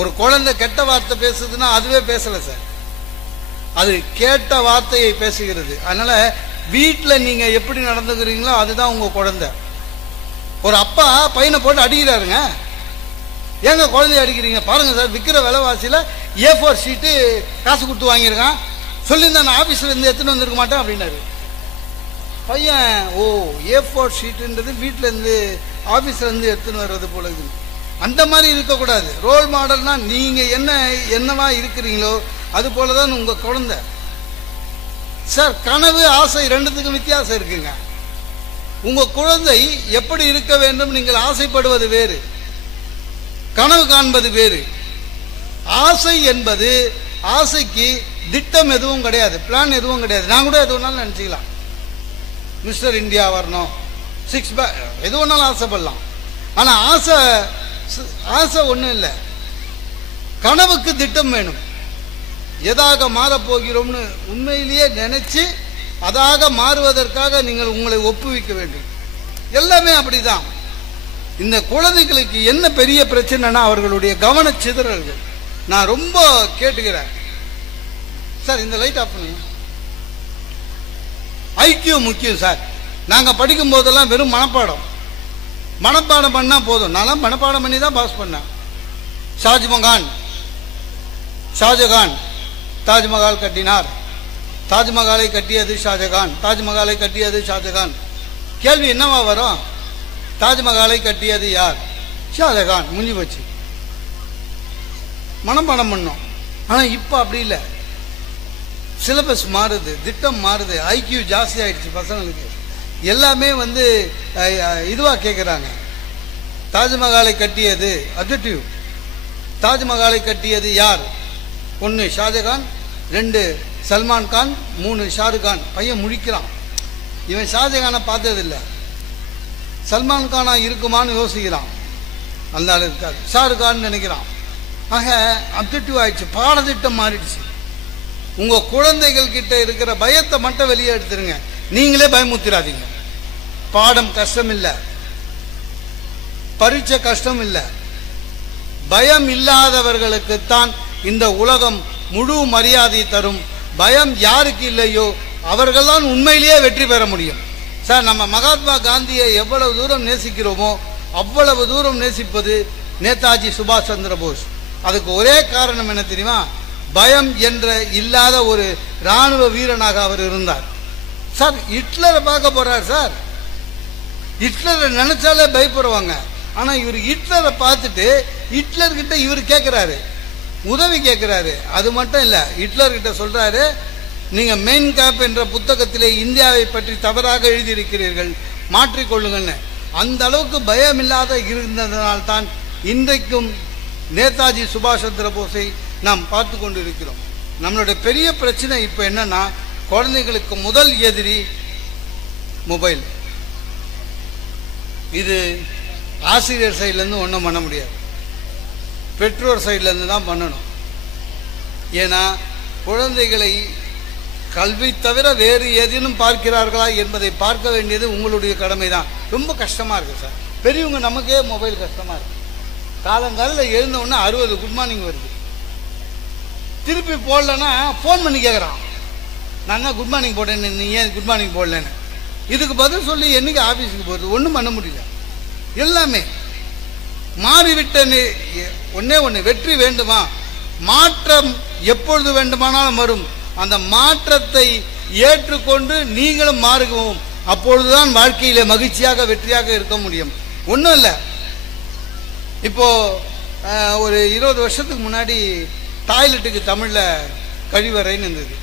ஒரு குழந்தை கெட்ட வார்த்தை பேசுதுன்னா அதுவே பேசலை சார், அது கேட்ட வார்த்தையை பேசுகிறது. அதனால வீட்டில் நீங்க எப்படி நடந்துக்கிறீங்களோ அதுதான் உங்க குழந்தை. ஒரு அப்பா பையனை போட்டு அடிக்கிறாருங்க, ஏங்க குழந்தைய அடிக்கிறீங்க? பாருங்க சார், விற்கிற விலைவாசியில A4 ஷீட்டு காசு கொடுத்து வாங்கியிருக்கான், சொல்லியிருந்தா நான் ஆஃபீஸில் இருந்து எடுத்துன்னு வந்திருக்க மாட்டேன் அப்படின்னாரு. பையன் ஓ A4 ஷீட்டுன்றது வீட்டில் இருந்து ஆஃபீஸில் இருந்து எடுத்துன்னு வர்றது போல இருக்குது. அந்த மாதிரி இருக்கக்கூடாது. ரோல் மாடல்னா நீங்க என்னவா இருக்கிறீங்களோ அது போலதான் உங்க குழந்தை. சார், கனவு ஆசை ரெண்டுத்துக்கும் வித்தியாசம் இருக்குங்க. உங்க குழந்தை எப்படி இருக்க வேண்டும் நீங்கள் ஆசைப்படுவது வேறு, கனவு காண்பது வேறு. ஆசை என்பது, ஆசைக்கு திட்டம் எதுவும் கிடையாது, பிளான் எதுவும் கிடையாது. நான் கூட எது வேணாலும் நினைச்சுக்கலாம், மிஸ்டர் இந்தியா வரணும், 6 பேக் எது வேணாலும் ஆசைப்படலாம். ஆனா ஆசை ஒண்ணும் இல்லை, கனவுக்கு திட்டம் வேணும். எதாக மாறப்போகிறோம்னு உண்மையிலேயே நினைச்சு அதாக மாறுவதற்காக நீங்கள் உங்களை ஒப்புவிக்க வேண்டும். எல்லாமே அப்படிதான். இந்த குழந்தைகளுக்கு என்ன பெரிய பிரச்சனைனா அவர்களுடைய கவன சிதறல்கள். நான் ரொம்ப கேட்டுக்கிறேன் சார், இந்த லைட் ஆஃப் பண்ணுங்க. ஐக்கியூ முக்கியம் சார். நாங்க படிக்கும் போதெல்லாம் வெறும் மனப்பாடம் பண்ணா போதும். நான் மனப்பாடம் பண்ணி தான் பாஸ் பண்ணேன். ஷாஜகான் தாஜ்மஹால் கட்டினார், தாஜ்மஹாலை கட்டியது ஷாஜகான், தாஜ்மஹாலை கட்டியது ஷாஜகான். கேள்வி என்னவா வரும்? தாஜ்மஹாலை கட்டியது யார்? ஷாஜகான். முடிஞ்சு போச்சு, மனப்பாடம் பண்ணோம். ஆனா இப்ப அப்படி இல்லை, சிலபஸ் மாறுது, திட்டம் மாறுது, ஐக்கியூ ஜாஸ்தி ஆயிடுச்சு பசங்களுக்கு. எல்லாமே இதுவா கேட்குறாங்க. தாஜ்மஹாலை கட்டியது அப்ஜெக்டிவ், தாஜ்மஹாலை கட்டியது யார்? 1 ஷாஜகான், 2 சல்மான் கான், 3 ஷாருக் கான். பையன் முழிக்கிறான், இவன் ஷாஜகானை பார்த்ததில்லை, சல்மான் கானா இருக்குமான்னு யோசிக்கிறான், அந்த ஆள் இருக்காது, ஷாருக் கான் நினைக்கிறான். ஆக அப்ஜெக்டிவ் ஆயிடுச்சு, பாடத்திட்டம் மாறிடுச்சு. உங்க குழந்தைகள் கிட்ட இருக்கிற பயத்தை மட்டும் வெளியே எடுத்துருங்க, நீங்களே பயமுத்திராதீங்க. பாடம் கஷ்டம் இல்லை, பரீட்சை கஷ்டம் இல்லை. பயம் இல்லாதவர்களுக்குத்தான் இந்த உலகம் முழு மரியாதை தரும். பயம் யாருக்கு இல்லையோ அவர்கள்தான் உண்மையிலேயே வெற்றி பெற முடியும். சார், நம்ம மகாத்மா காந்தியை எவ்வளவு தூரம் நேசிக்கிறோமோ அவ்வளவு தூரம் நேசிப்பது நேதாஜி சுபாஷ் சந்திர போஸ். அதுக்கு ஒரே காரணம் என்ன தெரியுமா? பயம் என்ற இல்லாத ஒரு ராணுவ வீரனாக அவர் இருந்தார். சார், ஹிட்லரை பார்க்க போறார் சார், ஹிட்லரை நினைச்சாலே பயப்படுவாங்க. ஆனா இவர் ஹிட்லரை பார்த்துட்டு ஹிட்லர் கிட்ட இவர் கேட்கிறாரு, உதவி கேட்கிறாரு. அது மட்டும் இல்ல, ஹிட்லர் கிட்ட சொல்றாரு, நீங்க மெயின் கேப் என்ற புத்தகத்திலே இந்தியாவை பற்றி தவறாக எழுதியிருக்கிறீர்கள், மாற்றிக்கொள்ளுங்கன்னு. அந்த அளவுக்கு பயம் இல்லாத இருந்ததனால்தான் இன்றைக்கும் நேதாஜி சுபாஷ் சந்திர போஸை நாம் பார்த்து கொண்டு இருக்கிறோம். நம்மளுடைய பெரிய பிரச்சனை இப்ப என்னன்னா, குழந்தைகளுக்கு முதல் எதிரி மொபைல். இது ஆசிரியர் சைட்ல இருந்து ஒன்றும் பண்ண முடியாது, பெற்றோர் சைட்ல இருந்து தான் பண்ணணும். ஏன்னா குழந்தைகளை கல்வி தவிர வேறு ஏதேனும் பார்க்கிறார்களா என்பதை பார்க்க வேண்டியது உங்களுடைய கடமை தான். ரொம்ப கஷ்டமா இருக்கு சார், பெரியவங்க நமக்கே மொபைல் கஷ்டமா இருக்கு. காலங்காலில் எழுந்த உடனே 60 குட் மார்னிங் வருது, திருப்பி போடலன்னா ஃபோன் பண்ணி கேட்குறான், நான் தான் குட் மார்னிங் போட்டேன், நீ ஏன் குட் மார்னிங் போடலன்னு. இதுக்கு பதில் சொல்லி என்னைக்கு ஆஃபீஸுக்கு போகிறது? ஒன்றும் பண்ண முடியல. எல்லாமே மாறிவிட்ட. ஒண்ணு வெற்றி வேண்டுமா? மாற்றம் எப்பொழுது வேண்டுமானாலும் வரும். அந்த மாற்றத்தை ஏற்றுக்கொண்டு நீங்களும் மாறுவோம். அப்பொழுதுதான் வாழ்க்கையில மகிழ்ச்சியாக வெற்றியாக இருக்க முடியும். ஒன்றும் இல்லை, இப்போ ஒரு 20 வருஷத்துக்கு முன்னாடி டாய்லெட்டுக்கு தமிழ்ல கழிவறைன்னு இருந்தது.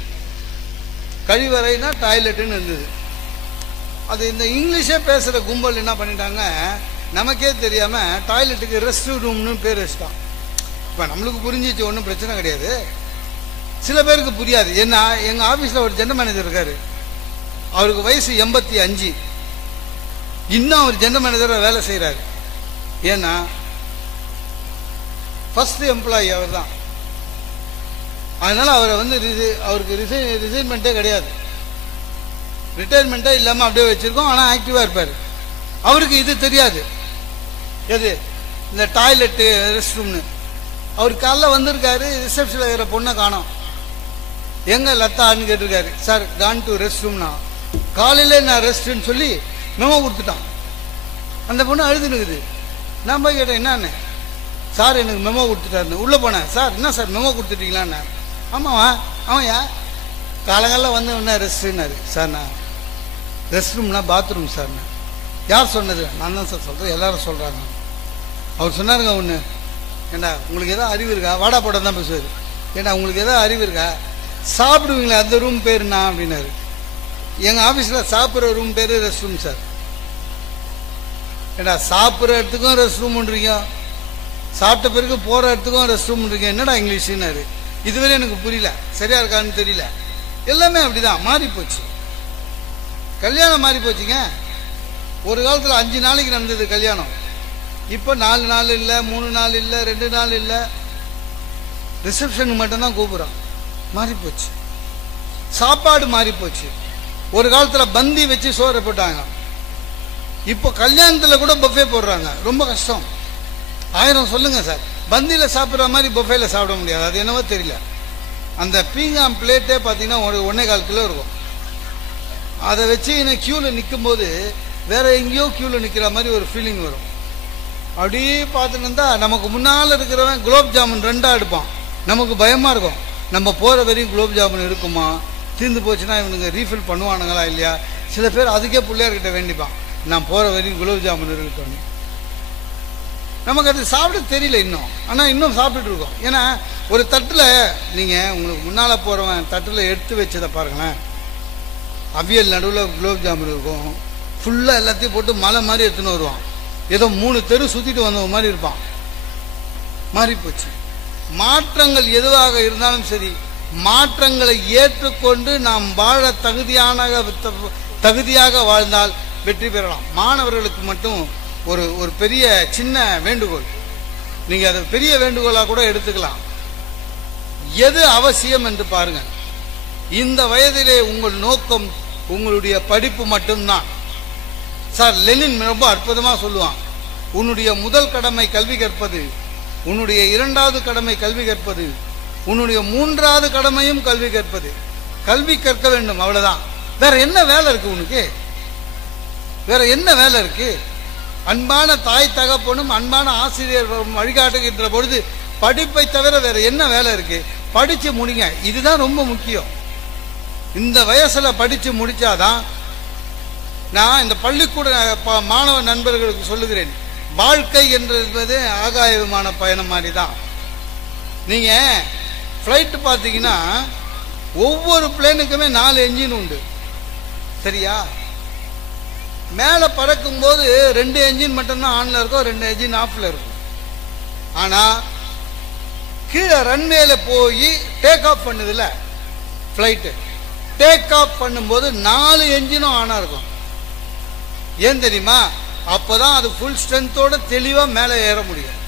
கழிவறைனா டாய்லெட்டுன்னு இருந்தது. அது இந்த இங்கிலீஷே பேசுற கும்பல் என்ன பண்ணிட்டாங்க, நமக்கே தெரியாம டாய்லெட்டுக்கு ரெஸ்ட் ரூம்னு பேர் வச்சுட்டான். இப்ப நம்மளுக்கு புரிஞ்சிச்சு, ஒன்றும் பிரச்சனை கிடையாது. சில பேருக்கு புரியாது. ஏன்னா எங்க ஆபீஸ்ல ஒரு ஜெனரல் மேனேஜர் இருக்காரு, அவருக்கு வயசு 85, இன்னும் அவர் ஜெனரல் மேனேஜரா வேலை செய்யறாரு. ஏன்னா ஃபர்ஸ்ட் எம்ப்ளாயி அவர் தான். அதனால அவரை அவருக்கு ரிசைன்மெண்ட்டே கிடையாது, ரிட்டையர்மெண்ட்டே இல்லாம அப்படியே வச்சிருக்கோம். ஆனா ஆக்டிவா இருப்பாரு. அவருக்கு இது தெரியாது, எது இந்த டாய்லெட்டு ரெஸ்ட் ரூம்னு. அவர் காலைல வந்திருக்காரு, ரிசப்ஷனில் இருக்கிற பொண்ணை காணோம். எங்க லத்தான்னு கேட்டிருக்காரு. சார் கான் டு ரெஸ்ட் ரூம்னா, காலையில் நான் ரெஸ்ட்டுன்னு சொல்லி மெமோ கொடுத்துட்டான். அந்த பொண்ணு அழுதுனுக்குது. நான் போய் கேட்டேன், என்னன்னு? சார் எனக்கு மெமோ கொடுத்துட்டாருன்னு. உள்ளே போனேன். சார் என்ன சார் மெமோ கொடுத்துட்டீங்களான்னு. ஆமாவா? அவன்யா காலங்காலில் வந்து என்ன ரெஸ்ட்டுன்னாரு. சார் நான் ரெஸ்ட் ரூம்னா பாத்ரூம் சார்ண்ணா. யார் சொன்னது? நான் தான் சார் சொல்கிறேன், எல்லாரும் சொல்கிறாங்க. அவர் சொன்னாருங்க ஒன்று, ஏண்டா உங்களுக்கு எதாவது அறிவு இருக்கா? வாடா போட தான் பேசுவார். ஏண்டா உங்களுக்கு எதாவது அறிவு இருக்கா? சாப்பிடுவீங்களா அந்த ரூம் பேருண்ணா அப்படின்னாரு. எங்கள் ஆஃபீஸில் சாப்பிட்ற ரூம் பேர் ரெஸ்ட் ரூம் சார். ஏண்டா சாப்பிட்ற இடத்துக்கும் ரெஸ்ட் ரூம்ன்றீங்க, சாப்பிட்ட பிறகு போகிற இடத்துக்கும் ரெஸ்ட் ரூம்ன்றீங்க, என்னடா இங்கிலீஷுன்னாரு. இதுவரை எனக்கு புரியல, சரியா இருக்கான்னு தெரியல. எல்லாமே அப்படிதான் மாறி போச்சு. கல்யாணம் மாறி போச்சுங்க. ஒரு காலத்தில் 5 நாளைக்கு நடந்தது கல்யாணம், இப்போ 4 நாள் இல்லை, 3 நாள் இல்லை, 2 நாள் இல்லை, ரிசப்ஷனுக்கு மட்டும்தான் கூப்பிட்றோம். மாறி போச்சு. சாப்பாடு மாறி போச்சு. ஒரு காலத்தில் பந்தி வச்சு சோறு போட்டாங்க, இப்போ கல்யாணத்தில் கூட பஃபே போடுறாங்க. ரொம்ப கஷ்டம். 1000 சொல்லுங்க சார், பந்தியில் சாப்பிட்ற மாதிரி பஃபேல சாப்பிட முடியாது. அது என்னவோ தெரியல. அந்த பீங்காம் பிளேட்டே பார்த்தீங்கன்னா 1.25 கிலோ இருக்கும். அதை வச்சு இன்னும் க்யூவில் நிற்கும் போது வேற எங்கேயோ க்யூவில் நிற்கிற மாதிரி ஒரு ஃபீலிங் வரும். அப்படியே பார்த்துட்டு இருந்தா நமக்கு முன்னால் இருக்கிறவன் குலோப் ஜாமுன் 2 எடுப்பான். நமக்கு பயமாக இருக்கும், நம்ம போகிற வரையும் குலோப் ஜாமுன் இருக்குமா, தீர்ந்து போச்சுன்னா இவனுங்க ரீஃபில் பண்ணுவானுங்களா இல்லையா. சில பேர் அதுக்கே பிள்ளையார்கிட்ட வேண்டிப்பான், நான் போகிற வரையும் குலோப் ஜாமுன் இருக்கட்டும். நமக்கு அது சாப்பிட தெரியல இன்னும், ஆனால் இன்னும் சாப்பிட்டுட்டு இருக்கோம். ஏன்னா ஒரு தட்டில் நீங்கள் உங்களுக்கு முன்னால் போகிறவன் தட்டில் எடுத்து வச்சதை பாருங்களேன். அவியல் நடுவில் குலோப் ஜாமுன் இருக்கும், ஃபுல்லாக எல்லாத்தையும் போட்டு மலை மாதிரி எடுத்துன்னு வருவான். ஏதோ 3 தெரு சுற்றிட்டு வந்த மாதிரி இருப்பான். மாறி போச்சு. மாற்றங்கள் எதுவாக இருந்தாலும் சரி, மாற்றங்களை ஏற்றுக்கொண்டு நாம் வாழ தகுதியாக வாழ்ந்தால் வெற்றி பெறலாம். மாணவர்களுக்கு மட்டும் ஒரு பெரிய சின்ன வேண்டுகோள், நீங்கள் அதை பெரிய வேண்டுகோளாக கூட எடுத்துக்கலாம். எது அவசியம் என்று பாருங்கள். இந்த வயதிலே உங்கள் நோக்கம் உங்களுடைய படிப்பு மட்டும்தான். சார் லெனின் ரொம்ப அற்புதமாக சொல்லுவான், உன்னுடைய முதல் கடமை கல்வி கற்பது, உன்னுடைய 2வது கடமை கல்வி கற்பது, உன்னுடைய 3வது கடமையும் கல்வி கற்பது. கல்வி கற்க வேண்டும், அவ்வளவுதான். வேற என்ன வேலை இருக்கு உனக்கு? வேற என்ன வேலை இருக்கு? அன்பான தாய் தகப்பனும் அன்பான ஆசிரியர் வழிகாட்டுகின்ற பொழுது படிப்பை தவிர வேற என்ன வேலை இருக்கு? படிச்சு முடிங்க, இதுதான் ரொம்ப முக்கியம். இந்த வயசுல படிச்சு முடிச்சாதான். நான் இந்த பள்ளிக்கூட மாணவ நண்பர்களுக்கு சொல்லுகிறேன், வாழ்க்கை என்பது ஆகாய விமான பயணம் மாதிரி தான். நீங்க ஃப்ளைட் பார்த்தீங்கன்னா ஒவ்வொரு பிளேனுக்குமே 4 என்ஜின் உண்டு, சரியா? மேலே பறக்கும் போது 2 என்ஜின் மட்டும்தான் ஆன்ல இருக்கும், 2 என்ஜின் ஆஃப்ல இருக்கும். ஆனா கீழே ரன்வேல போய் டேக் ஆஃப் பண்ணுதுல ஃப்ளைட்டு, டேக் ஆஃப் பண்ணும்போது 4 என்ஜினும் ஆனா இருக்கும். ஏன் தெரியுமா? அப்பதான் அது ஃபுல் ஸ்ட்ரென்த்தோட தெளிவா மேலே ஏற முடியும்.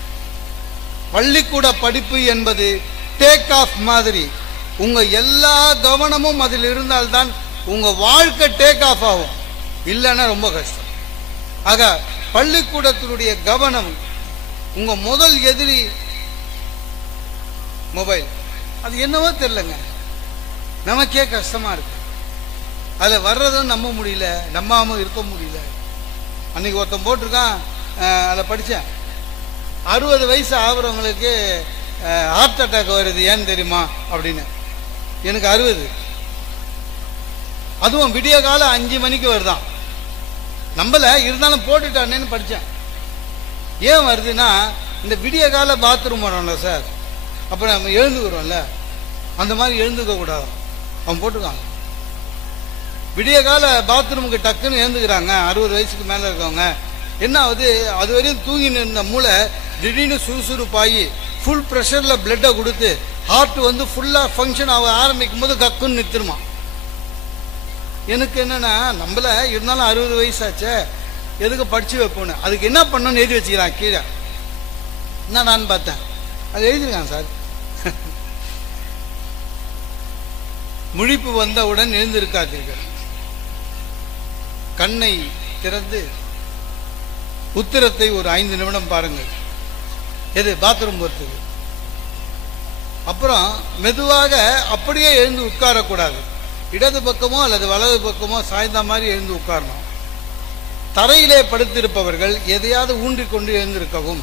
பள்ளிக்கூட படிப்பு என்பது டேக் ஆஃப் மாதிரி. உங்க எல்லா கவனமும் அதில் இருந்தால்தான் உங்க வாழ்க்கை டேக் ஆஃப் ஆகும், இல்லைன்னா ரொம்ப கஷ்டம். ஆக பள்ளிக்கூடத்தினுடைய கவனம், உங்க முதல் எதிரி மொபைல். அது என்னவோ தெரியலங்க, நமக்கே கஷ்டமா இருக்கு. அதில் வர்றதும் நம்ப முடியல, நம்பாமல் இருக்க முடியல. அன்னைக்கு ஒருத்தன் போட்டிருக்கான், அதில் படித்தேன், 60 வயசு ஆகுறவங்களுக்கு ஹார்ட் அட்டாக் வருது, ஏன்னு தெரியுமா அப்படின்னு. எனக்கு 60, அதுவும் விடிய கால 5 மணிக்கு வருதான். நம்பல, இருந்தாலும் போட்டுட்டானேன்னு படித்தேன். ஏன் வருதுன்னா, இந்த விடிய கால பாத்ரூம் வரோம்ல சார், அப்போ நம்ம எழுந்துக்கிறோம்ல, அந்த மாதிரி எழுந்துக்க கூடாது. அவன் போட்டுருக்காங்க, விடிய கால பாத்ரூமுக்கு டக்குன்னு எழுந்துக்கிறாங்க 60 வயசுக்கு மேலே இருக்கவங்க. என்ன ஆகுது, அது வரையும் தூங்கின்னு இருந்த மூளை திடீர்னு சுறுசுறுப்பாகி ஃபுல் ப்ரெஷரில் பிளட்டை கொடுத்து ஹார்ட் வந்து ஃபுல்லாக ஃபங்க்ஷன் ஆக ஆரம்பிக்கும் போது கக்குன்னு நிறுத்திடுமா. எனக்கு என்னன்னா, நம்மள இருந்தாலும் 60 வயசாச்சே, எதுக்கு படிச்சு வைப்போன்னு. அதுக்கு என்ன பண்ணணும்னு எழுதி வச்சுக்கிறான் கீழே. என்ன நான் பார்த்தேன், அது எழுதிருக்கான் சார். முழிப்பு வந்தவுடன் எழுந்திருக்காதீர்கள், கண்ணை திறந்து உத்திரத்தை ஒரு 5 நிமிடம் பாருங்கள். எது? பாத்ரூம் போறதுக்கு. அப்புறம் மெதுவாக அப்படியே எழுந்து உட்காரக்கூடாது. இடது பக்கமோ அல்லது வலது பக்கமோ சாய்ந்த மாதிரி எழுந்து உட்காரணும். தரையிலே படுத்திருப்பவர்கள் எதையாவது ஊன்றிக்கொண்டு எழுந்திருக்கவும்.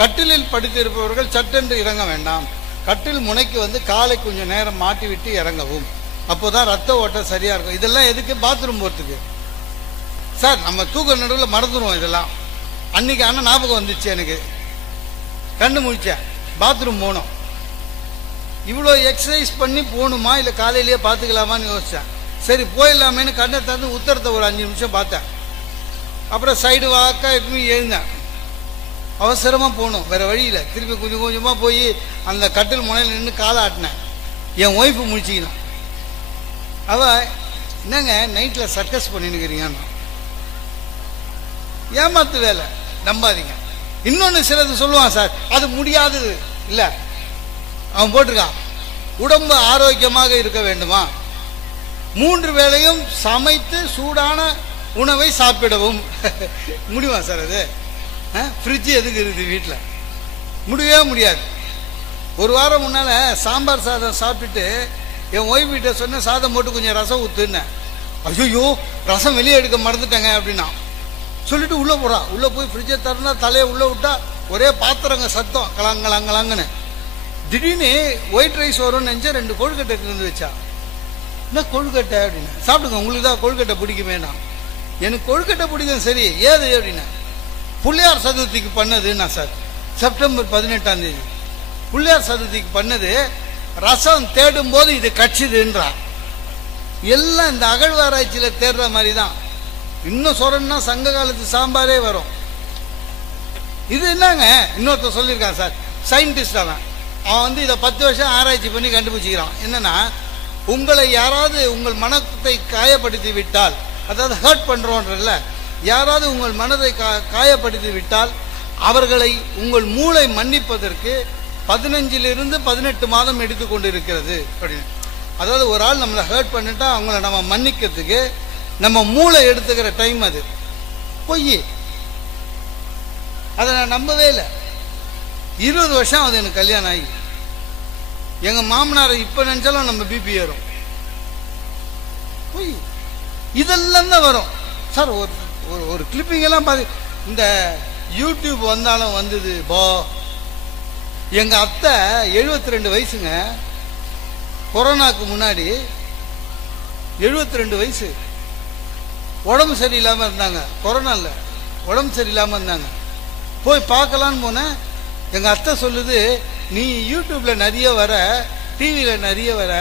கட்டிலில் படுத்திருப்பவர்கள் சட்டென்று இறங்க வேண்டாம். கட்டில் முனைக்கு வந்து காலை கொஞ்சம் நேரம் மாட்டி விட்டு இறங்கவும். அப்போதான் ரத்த ஓட்டம் சரியா இருக்கும். இதெல்லாம் எதுக்கு? பாத்ரூம் போறதுக்கு. சார் நம்ம தூக்க நடுவில் மறந்துடுவோம் இதெல்லாம். அன்னைக்கு ஆனால் ஞாபகம் வந்துச்சு எனக்கு. கண்ணு முழிச்சேன், பாத்ரூம் போனோம். இவ்வளோ எக்ஸசைஸ் பண்ணி போகணுமா இல்லை காலையிலேயே பார்த்துக்கலாமான்னு யோசித்தேன். சரி போயிடலாமேன்னு கண்ணை திறந்து உத்தரத்தை ஒரு 5 நிமிஷம் பார்த்தேன். அப்புறம் சைடு வாக்கா எப்பவுமே எழுந்தேன். அவசரமாக போகணும், வேறு வழியில். திருப்பி கொஞ்சம் கொஞ்சமாக போய் அந்த கட்டில் முனையில் நின்று காலை ஆட்டினேன். என் ஒய்ஃபு முடிச்சிக்கணும். அவள் என்னங்க நைட்டில் சர்க்கஸ் பண்ணினுக்கிறீங்கன்னு. ஏமாத்து வேலை, நம்பாதீங்க. இன்னொன்று சிலது சொல்லுவான், சார் அது முடியாதது இல்லை. அவன் போட்டிருக்கான், உடம்பு ஆரோக்கியமாக இருக்க வேண்டுமா 3 வேளையும் சமைத்து சூடான உணவை சாப்பிடவும். முடியுமா சார் அது? ஃப்ரிட்ஜ் எதுக்கு இருக்குது வீட்டில்? முடியவே முடியாது. ஒரு வாரம் முன்னால் சாம்பார் சாதம் சாப்பிட்டுட்டு என் ஒய்ஃப் கிட்ட சொன்ன, சாதம் போட்டு கொஞ்சம் ரசம் ஊற்றுன்னேன். ஐயோ ரசம் வெளியே எடுக்க மறந்துட்டேங்க அப்படின்னா சொல்லிட்டு உள்ளே போகிறான். உள்ளே போய் ஃப்ரிட்ஜை திறந்தா தலையை உள்ளே விட்டா ஒரே பாத்திரங்க சத்தம் கலாங்கலாங்கலாங்கன்னு. திடீர்னு ஒயிட் ரைஸ் வரும்னு நினச்சா 2 கொழுக்கட்டை இருந்து வச்சா. என்ன கொழுக்கட்டை அப்படின்னு. சாப்பிடுங்க, உங்களுக்கு தான் கொழுக்கட்டை பிடிக்குமே. நான் எனக்கு கொழுக்கட்டை பிடிக்கும். சரி ஏது அப்படின்னா, பிள்ளையார் சதுர்த்திக்கு பண்ணது. நான் சார் செப்டம்பர் 18ஆம் தேதி பிள்ளையார் சதுர்த்திக்கு பண்ணது. ரசம் தேடும் போது இது கட்சிதுன்றா. எல்லாம் இந்த அகழ்வாராய்ச்சியில் தேடுற மாதிரி தான். இன்னும் சொல்றேன்னா சங்க காலத்து சாம்பாரே வரும். இது என்னங்க இன்னொருத்த சொல்லியிருக்கான் சார், சயின்டிஸ்ட். அவன் வந்து இதை 10 வருஷம் ஆராய்ச்சி பண்ணி கண்டுபிடிச்சிக்கிறான். என்னன்னா, உங்களை யாராவது உங்கள் மனத்தை காயப்படுத்தி விட்டால், அதாவது ஹர்ட் பண்றோன்றல்ல, யாராவது உங்கள் மனதை காயப்படுத்தி விட்டால் அவர்களை உங்கள் மூளை மன்னிப்பதற்கு 15 to 18 மாதம் எடுத்துக்கொண்டு இருக்கிறது அப்படின்னு. அதாவது ஒரு ஆள் நம்மளை ஹர்ட் பண்ணிட்டா அவங்கள நம்ம மன்னிக்கிறதுக்கு நம்ம மூளை எடுத்துக்கிற டைம் அது. பொய். அதை நான் நம்பவே இல்லை. 20 வருஷம் அது எனக்கு கல்யாணம் ஆகி. எங்கள் மாமனாரை இப்போ நினச்சாலும் நம்ம பிபி ஏறும். பொய். இதெல்லாம் தான் வரும் சார். ஒரு கிளிப்பிங் எல்லாம் பார்த்து இந்த யூடியூப் வந்தாலும் வந்தது. எங்கள் அத்தை 72 வயசுங்க. கொரோனாக்கு முன்னாடி 72 வயசு. உடம்பு சரியில்லாமல் இருந்தாங்க. கொரோனா இல்லை, உடம்பு சரியில்லாமல் இருந்தாங்க. போய் பார்க்கலான்னு போனேன். எங்கள் அத்தை சொல்லுது, நீ யூடியூப்பில் நிறைய வர, டிவியில் நிறைய வர,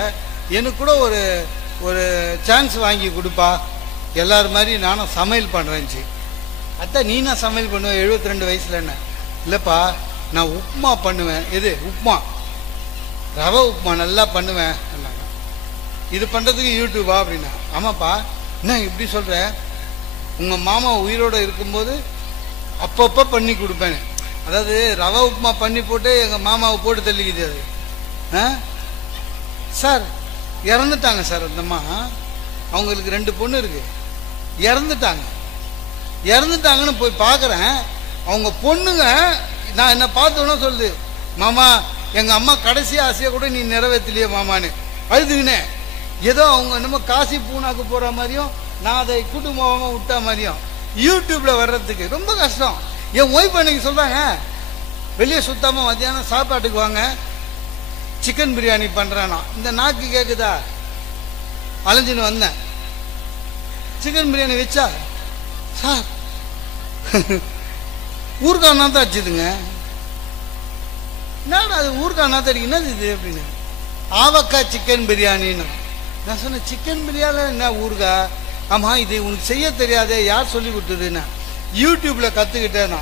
எனக்கு கூட ஒரு சான்ஸ் வாங்கி கொடுப்பா, எல்லாரும் மாதிரி நானும் சமையல் பண்ணுறேன்ச்சு. அத்தை நீ நான் சமையல் பண்ணுவேன் 72 வயசில்? என்ன இல்லைப்பா, நான் உப்புமா பண்ணுவேன். எது உப்புமா? ரவை உப்புமா நல்லா பண்ணுவேன். இது பண்ணுறதுக்கு யூடியூபா அப்படின்னா? ஆமாப்பா. என்ன இப்படி சொல்கிற? உங்கள் மாமா உயிரோடு இருக்கும்போது அப்பப்போ பண்ணி கொடுப்பேன். அதாவது ரவை உப்புமா பண்ணி போட்டு எங்கள் மாமாவை போட்டு தள்ளிக்குது அது. சார் இறந்துட்டாங்க சார் அந்தம்மா. அவங்களுக்கு 2 பொண்ணு இருக்கு. இறந்துட்டாங்கன்னு போய் பார்க்குறேன். அவங்க பொண்ணுங்க நான் என்ன பார்த்தோன்னா சொல்லுது, மாமா எங்கள் அம்மா கடைசி ஆசையை கூட நீ நிறைவேற்றலையே மாமான்னு அழுதுகினே. ஏதோ அவங்க என்னமோ காசி பூனாக்கு போகிற மாதிரியும் நான் அதை குடும்பமாக விட்டா மாதிரியும் யூடியூப்பில் வர்றதுக்கு ரொம்ப கஷ்டம். என் ஒய்ஃப் அன்னைக்கு சொல்கிறாங்க, வெளியே சுத்தாமல் மத்தியானம் சாப்பாட்டுக்கு வாங்க, சிக்கன் பிரியாணி பண்ணுறானா. இந்த நாக்கு கேட்குதா? அலைஞ்சின்னு வந்தேன். சிக்கன் பிரியாணி வச்சா சார் ஊர்கானா தான் அடிச்சுதுங்க. என்னடா அது ஊர்கானா தான் அடிக்கு, என்னது இது அப்படின்னு. ஆவக்காய் சிக்கன் பிரியாணின்னு நான் சொன்னேன். சிக்கன் பிரியாணி என்ன ஊர்கா? ஆமாம், இது உனக்கு செய்ய தெரியாதே, யார் சொல்லி கொடுத்ததுன்னா? யூடியூப்பில் கற்றுக்கிட்டேன்னா.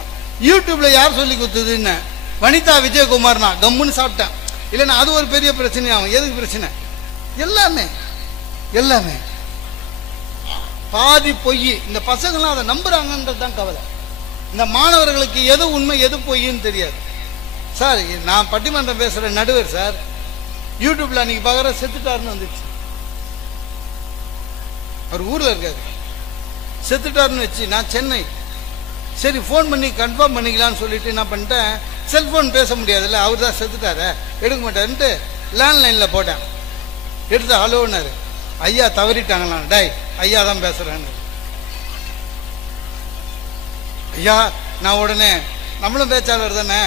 யூடியூப்பில் யார் சொல்லி கொடுத்ததுன்னு? வனிதா விஜயகுமார்னா. கம்முன்னு சாப்பிட்டேன். இல்லைன்னா அது ஒரு பெரிய பிரச்சனையாகும். எதுக்கு பிரச்சனை? எல்லாமே பாதி பொய். இந்த பசங்களாம் அதை நம்புறாங்கன்றது தான் கவலை. இந்த மாணவர்களுக்கு எது உண்மை எது பொய்ன்னு தெரியாது. சார் நான் பட்டிமன்றம் பேசுகிற நடுவர் சார், யூடியூப்ல அன்னைக்கு பார்க்குற செத்துட்டாருன்னு வந்துச்சு. அவர் ஊரில் இருக்காரு, செத்துட்டாருன்னு வச்சு நான் சென்னை. சரி ஃபோன் பண்ணி கன்ஃபார்ம் பண்ணிக்கலான்னு சொல்லிட்டு என்ன பண்ணிட்டேன், செல்ஃபோன் பேச முடியாதுல்ல, அவர் தான் செத்துட்டாரு, எடுக்க மாட்டாருன்ட்டு லேண்ட்லைனில் போட்டேன். எடுத்து ஹலோன்னாரு. ஐயா தவறிட்டாங்களாம். டை ஐயா தான் பேசுகிறேன்னு. ஐயா நான் உடனே, நம்மளும் பேச்சாளர் தானே,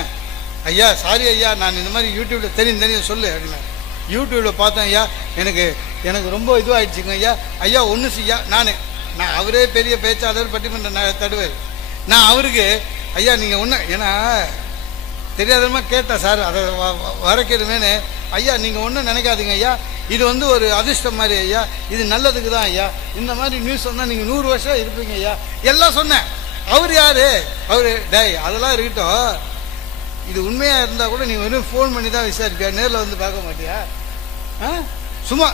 ஐயா சாரி ஐயா, நான் இந்த மாதிரி யூடியூப்ல தெரியும் சொல்லு அப்படின்னா. யூடியூப்ல பார்த்தேன் ஐயா, எனக்கு ரொம்ப இதுவாகிடுச்சுங்க ஐயா. ஐயா ஒன்று செய்யா, நான் அவரே பெரிய பேச்சாளர், பட்டிமன்ற தடுவார். நான் அவருக்கு ஐயா நீங்கள் ஒன்று, ஏன்னா தெரியாதமா கேட்டேன் சார், அதை வரைக்கிறதுமேனு. ஐயா நீங்கள் ஒன்றும் நினைக்காதீங்க ஐயா, இது வந்து ஒரு அதிர்ஷ்டம் மாதிரி ஐயா, இது நல்லதுக்கு தான் ஐயா, இந்த மாதிரி நியூஸ் சொன்னால் நீங்கள் 100 வருஷம் இருப்பீங்க ஐயா எல்லாம் சொன்னேன். அவர் யாரு? அவர் டை அதெல்லாம் இருக்கட்டும், இது உண்மையாக இருந்தால் கூட நீங்கள் வெறும் ஃபோன் பண்ணி தான் விசாரிப்பியா, நேரில் வந்து பார்க்க மாட்டியா? சும்மா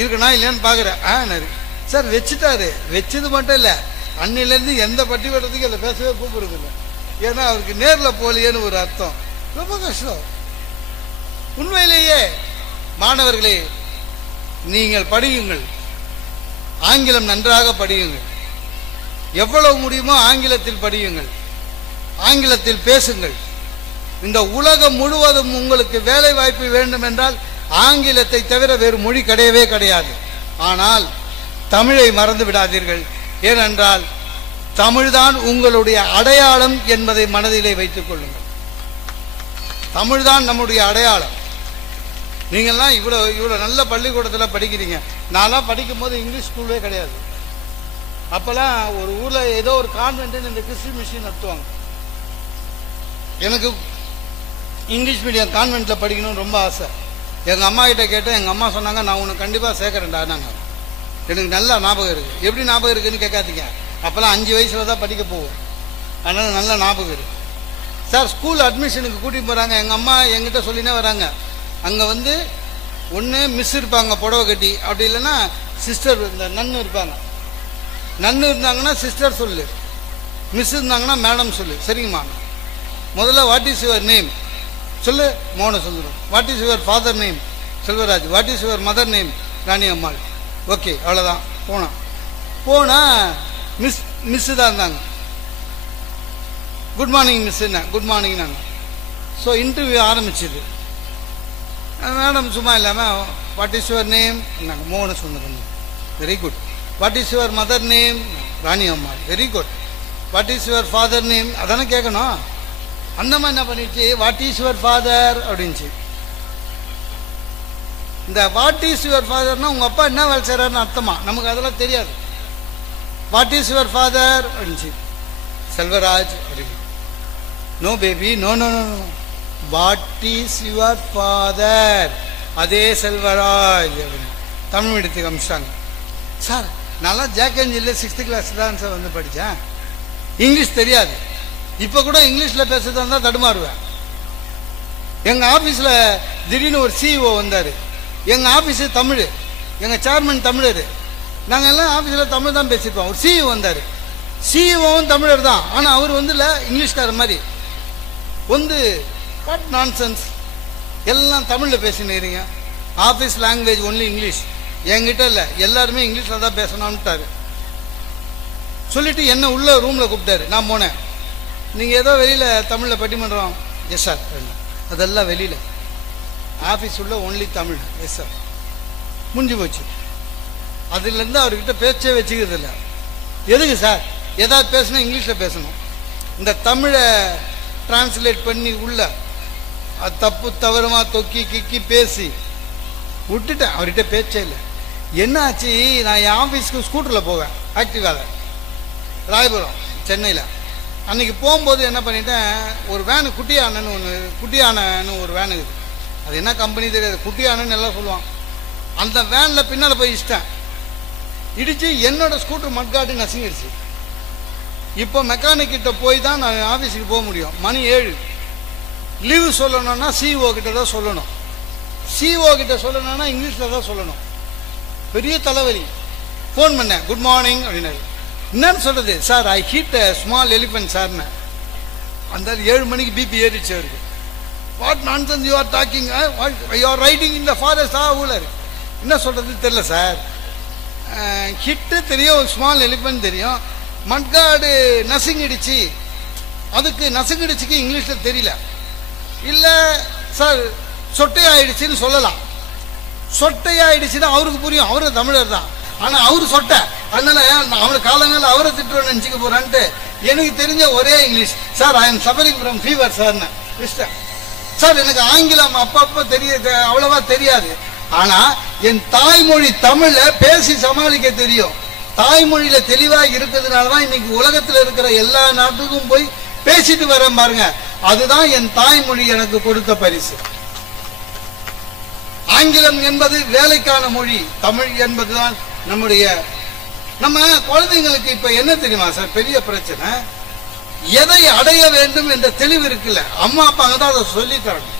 இருக்கணா இல்லையான்னு பார்க்குறேன். சார் வச்சுட்டாரு. வச்சது மட்டும் இல்லை, அன்னிலேருந்து எந்த பட்டிமன்றத்துக்கு அதை பேசவே கூப்பிடுறது இல்லை. ஏன்னா அவருக்கு நேரில் போலியேன்னு ஒரு அர்த்தம். ரொம்ப கஷ்டம் உண்மையிலேயே. மாணவர்களே, நீங்கள் படியுங்கள், ஆங்கிலம் நன்றாக படியுங்கள், எவ்வளவு முடியுமோ ஆங்கிலத்தில் படியுங்கள், ஆங்கிலத்தில் பேசுங்கள். இந்த உலகம் முழுவதும் உங்களுக்கு வேலை வாய்ப்பு வேண்டும் என்றால் ஆங்கிலத்தை தவிர வேறு மொழி கிடையவே கிடையாது. ஆனால் தமிழை மறந்து விடாதீர்கள். ஏனென்றால் தமிழ்தான் உங்களுடைய அடையாளம் என்பதை மனதிலே வைத்துக் கொள்ளுங்கள். தமிழ்தான் நம்முடைய அடையாளம். நீங்கள்லாம் இவ்வளோ நல்ல பள்ளிக்கூடத்தில் படிக்கிறீங்க. நான்லாம் படிக்கும் போது இங்கிலீஷ் ஸ்கூலே கிடையாது. அப்போல்லாம் ஒரு ஊரில் ஏதோ ஒரு கான்வென்ட்னு இந்த கிறிஸ்டின் மிஷன் நடத்துவாங்க. எனக்கு இங்கிலீஷ் மீடியம் கான்வென்ட்டில் படிக்கணும்னு ரொம்ப ஆசை. எங்கள் அம்மா கிட்ட கேட்டேன். எங்கள் அம்மா சொன்னாங்க, நான் உனக்கு கண்டிப்பாக சேர்க்குறேன்டா. நாங்கள் எனக்கு நல்லா ஞாபகம் இருக்குது. எப்படி ஞாபகம் இருக்குதுன்னு கேட்காதீங்க, அப்போல்லாம் 5 வயசில் தான் படிக்க போவோம். அதனால் நல்ல ஞாபகம் இருக்குது. சார் ஸ்கூல் அட்மிஷனுக்கு கூட்டிகிட்டு போகிறாங்க. எங்கள் அம்மா எங்கிட்ட சொல்லினே வராங்க. அங்கே வந்து ஒன்று மிஸ் இருப்பாங்க புடவை கட்டி, அப்படி இல்லைன்னா சிஸ்டர், இந்த நன்னு இருப்பாங்க. நன்னு இருந்தாங்கன்னா சிஸ்டர் சொல்லு, மிஸ் இருந்தாங்கன்னா மேடம் சொல்லு. சரிங்கம்மா. முதல்ல வாட் இஸ் யுவர் நேம் சொல்லு, Mohana Sundaram. What is your father name, Selvaraj. What is your mother name, Rani Ammal. Okay, அவ்வளோதான். போனால் மிஸ்ஸு தான் இருந்தாங்க. குட் மார்னிங் மிஸ், என்ன குட் மார்னிங் நாங்கள். ஸோ இன்டர்வியூ ஆரம்பிச்சிது. மேடம் சும்மா இல்லாமல் வாட் இஸ் யுவர் நேம், நாங்கள் மோகன Sundaram. Very good. What is your mother name, Rani Ammal. Very good. What is your father name, அதானே கேட்கணும். அந்தம்மா என்ன பண்ணிடுச்சு, வாட் இஸ் யுவர் ஃபாதர் அப்படின்ச்சு. இந்த வாட் இஸ் யுவர் ஃபாதர்னா உங்கள் அப்பா என்ன வேலை செய்கிறாருன்னு அர்த்தமா, நமக்கு அதெல்லாம் தெரியாது. வாட் இஸ் யுவர் ஃபாதர் அப்படின்ச்சு. செல்வராஜ் அப்படின்னு. No baby, no no no no, what is your father, அதே செல்வராஜ் அப்படின்னு தமிழ் மீடியத்துக்கு அமிச்சிட்டாங்க. சார் நல்லா ஜேக்கேஞ்சில் 6th கிளாஸ் தான் சார் வந்து படித்தேன். இங்கிலீஷ் தெரியாது. இப்போ கூட இங்கிலீஷில் பேசுறதா இருந்தால் தடுமாறுவேன். எங்கள் ஆஃபீஸில் திடீர்னு ஒரு சிஇஓ வந்தார். எங்கள் ஆஃபீஸு தமிழ், எங்கள் சேர்மன் தமிழர், நாங்கள் எல்லாம் ஆஃபீஸில் தமிழ் தான் பேசியிருப்போம். ஒரு சிஇஓ வந்தார். சிஇஓவும் தமிழர் தான், ஆனால் அவர் வந்து இல்லை இங்கிலீஷ்கார மாதிரி வந்து வாட் நான்சென்ஸ், எல்லாம் தமிழில் பேசினீங்க. Office language only English. என்கிட்ட இல்லை, எல்லாருமே இங்கிலீஷில் தான் பேசணும்ட்டாரு. சொல்லிட்டு என்ன உள்ள ரூமில் கூப்பிட்டாரு. நான் போனேன். நீங்கள் ஏதோ வெளியில் தமிழில் பட்டிமன்றம். Yes sir. அதெல்லாம் வெளியில், ஆஃபீஸ் உள்ள ஒன்லி தமிழ். Yes sir. முடிஞ்சு போச்சு. அதுலேருந்து அவர்கிட்ட பேச்சே வச்சுக்கிறது இல்லை. எதுக்கு சார், ஏதாவது பேசணும் இங்கிலீஷில் பேசணும். இந்த தமிழை டிரான்ஸ்லேட் பண்ணி உள்ள அது தப்பு தவறுமா தொக்கி கிக்கி பேசி விட்டுட்டேன். அவர்கிட்ட பேச்சே இல்லை. என்ன ஆச்சு, நான் என் ஆஃபீஸ்க்கு ஸ்கூட்டரில் போவேன், ஆக்டிவாவில், ராயபுரம் சென்னையில். அன்றைக்கி போகும்போது என்ன பண்ணிட்டேன், ஒரு வேனு குட்டியானன்னு ஒரு வேனு இருக்குது. அது என்ன கம்பெனி தெரியாது, குட்டியானன்னு எல்லாம் சொல்லுவான். அந்த வேனில் பின்னால் போய் இடித்து என்னோடய ஸ்கூட்டர் மட்காட்டு நசுங்கிடுச்சு. இப்போ மெக்கானிக்கிட்ட போய் தான் நான் ஆஃபீஸுக்கு போக முடியும். மணி 7. லீவு சொல்லணும்னா சிஇஓ கிட்ட தான் சொல்லணும். சிஇஓ கிட்ட சொல்லணும்னா இங்கிலீஷில் தான் சொல்லணும். பெரிய தலைவலி. ஃபோன் பண்ணேன், குட் மார்னிங் அப்படின்னாரு. என்னன்னு சொல்கிறது சார், ஐ ஹீட் ஸ்மால் எலிஃபென்ட் சார்னு. அந்த 7 மணிக்கு பிபி ஏறிச்சு அவருக்கு. What nonsense you are talking, you are writing in the forest. ஊழல் என்ன சொல்கிறது தெரியல சார். ஹிட்டு தெரியும், ஸ்மால் எலிஃபென்ட் தெரியும், மட்காடு நசுங்கிடுச்சு. அதுக்கு நசுங்கிடுச்சுக்கு இங்கிலீஷில் தெரியல. இல்ல சார் சொட்டையாயிடுச்சுன்னு சொல்லலாம். சொட்டையாயிடுச்சுன்னா அவருக்கு புரியும், அவரு தமிழர் தான், ஆனா அவரு சொட்டை, அதனால அவனுக்கு காலங்கால அவரை திட்டுறோன்னு நினைச்சுக்க போறான்ட்டு எனக்கு தெரிஞ்ச ஒரே English, sir I am suffering from fever sir. Sir எனக்கு ஆங்கிலம் அப்பப்போ அவ்வளவா தெரியாது, ஆனா என் தாய்மொழி தமிழ பேசி சமாளிக்க தெரியும். தாய்மொழியில தெளிவா இருக்கிறதுனாலதான் இன்னைக்கு உலகத்துல இருக்கிற எல்லா நாட்டுக்கும் போய் பேசிட்டு வரேன் பாருங்க. அதுதான் என் தாய்மொழி எனக்கு கொடுத்த பரிசு. ஆங்கிலம் என்பது வேலைக்கான மொழி, தமிழ் என்பதுதான் நம்முடைய. நம்ம குழந்தைங்களுக்கு இப்ப என்ன தெரியுமா சார் பெரிய பிரச்சனை, எதை அடைய வேண்டும் என்ற தெளிவு இருக்குல்ல, அம்மா அப்பாங்க தான் அதை சொல்லி தரணும்.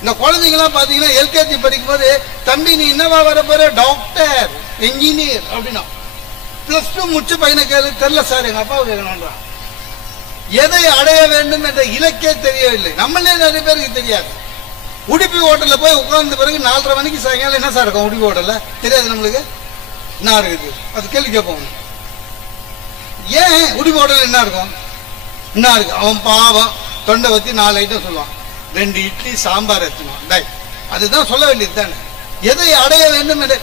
இந்த குழந்தைங்களாம் பாத்தீங்கன்னா எல்கேஜி படிக்கும் போது, தம்பி நீ என்னவா வர போற, டாக்டர் என்ஜினியர் அப்படின்னா, +2 முடிச்சு பையனை கேளு, தெரியல சார் எங்க அப்பாவை கேட்கணும்ன்றான். எதை அடைய வேண்டும் என்ற இலக்கே தெரியவில்லை. நம்மளே நிறைய பேருக்கு தெரியாது. உடுப்பி ஹோட்டல்ல போய் உட்கார்ந்த பிறகு 4:30 மணிக்கு சாயங்காலம் என்ன சார் இருக்கும் உடுப்பி ஹோட்டல்ல, தெரியாது நம்மளுக்கு என்ன இருக்குது, அது கேள்வி கேட்போம். ஏன் உடுப்பி ஹோட்டல் என்ன இருக்கும், என்ன இருக்கு, அவன் பாவம் தொண்டை வச்சு 4 ஐட்டம் சொல்லுவான், 2 இட்லி சாம்பார் எடுத்துவான். அதுதான் சொல்ல வேண்டியது தானே. எதை அடைய வேண்டும் என்ற,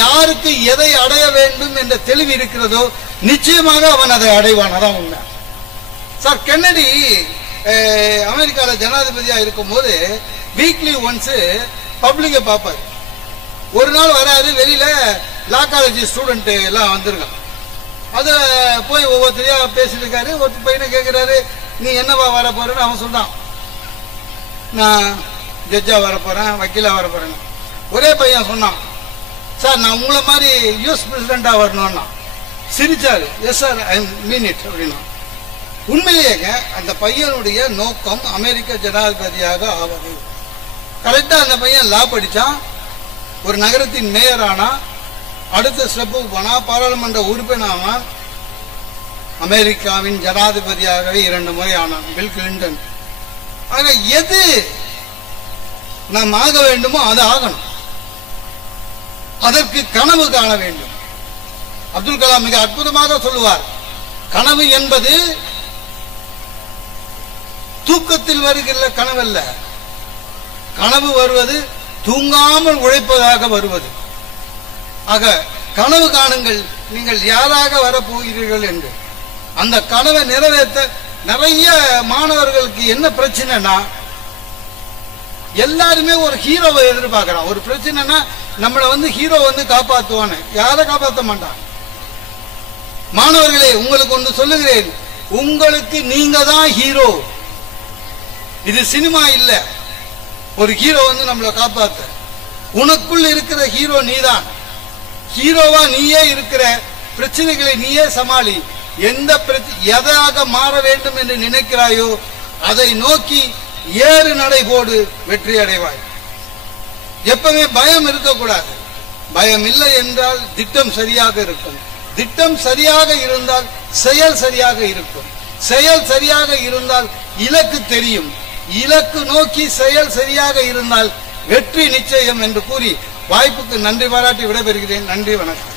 யாருக்கு எதை அடைய வேண்டும் என்ற தெளிவு இருக்கிறதோ நிச்சயமாக அவன் அதை அடைவான். அதான் உண்மை. சார் கென்னடி அமெரிக்கால ஜனாதிபதியா இருக்கும் போது வீக்லி ஒன்ஸ் பப்ளிக்க பார்ப்பாரு. ஒரு நாள் வராது, வெளியில லா காலேஜ் ஸ்டூடெண்ட் எல்லாம் வந்திருக்கான். அத போய் ஒவ்வொருத்தரையா பேசிட்டு இருக்காரு. ஒரு பையனை கேட்கிறாரு, நீ என்னவா வர போறன்னு. அவன் சொல்றான், நான் ஜட்ஜா வர போறேன், வக்கீலா வர போறேன். ஒரே பையன் சொன்னான், சார் நான் உங்களை மாதிரி யூஎஸ் பிரசிடென்டா வரணும்னா. சிரிச்சாரு, yes sir I mean it அப்படின்னா. உண்மையிலேங்க அந்த பையனுடைய நோக்கம் அமெரிக்க ஜனாதிபதியாக ஆவது. கரெக்டா அந்த பையன் லா படிச்சான், ஒரு நகரத்தின் மேயர் ஆனா, அடுத்த ஸ்டெப்புக்கு போனா பாராளுமன்ற உறுப்பினரானான், அமெரிக்காவின் ஜனாதிபதியாகவே 2 முறை ஆனான், பில் கிளின்டன். ஆக எது நாம் ஆக வேண்டுமோ அது ஆகணும். அதற்கு கனவு காண வேண்டும். அப்துல் கலாம் மிக அற்புதமாக சொல்லுவார், கனவு என்பது தூக்கத்தில் வருகிற கனவல்ல, கனவு வருவது தூங்காமல் உழைப்பதாக வருவது. ஆக கனவு காணுங்கள், நீங்கள் யாராக வரப்போகிறீர்கள் என்று. அந்த கனவை நிறைவேற்ற நிறைய மாணவர்களுக்கு என்ன பிரச்சனைனா, எல்லாருமே ஒரு ஹீரோவை எதிர்பார்க்கிறான். ஒரு பிரச்சனைனா நம்மளை ஹீரோ காப்பாற்றுவான்னு, யாரை காப்பாற்ற மாட்டான். மாணவர்களே, உங்களுக்கு ஒன்று சொல்லுகிறேன், உங்களுக்கு நீங்க தான் ஹீரோ. இது சினிமா இல்ல. ஒரு ஹீரோ நம்மளை காப்பாத்த, உனக்குள் இருக்கிற ஹீரோ நீதான். ஹீரோவா நீயே இருக்கிற, பிரச்சனைகளை நீயே சமாளி. எந்த எதாக மாற வேண்டும் என்று நினைக்கிறாயோ அதை நோக்கி ஏறு நடை போடு, வெற்றி அடைவாய். எப்பவுமே பயம் இருக்கக்கூடாது. பயம் இல்லை என்றால் திட்டம் சரியாக இருக்கும். திட்டம் சரியாக இருந்தால் செயல் சரியாக இருக்கும். செயல் சரியாக இருந்தால் இலக்கு தெரியும். இலக்கு நோக்கி செயல் சரியாக இருந்தால் வெற்றி நிச்சயம் என்று கூறி வாய்ப்புக்கு நன்றி பாராட்டி விடைபெறுகிறேன். நன்றி, வணக்கம்.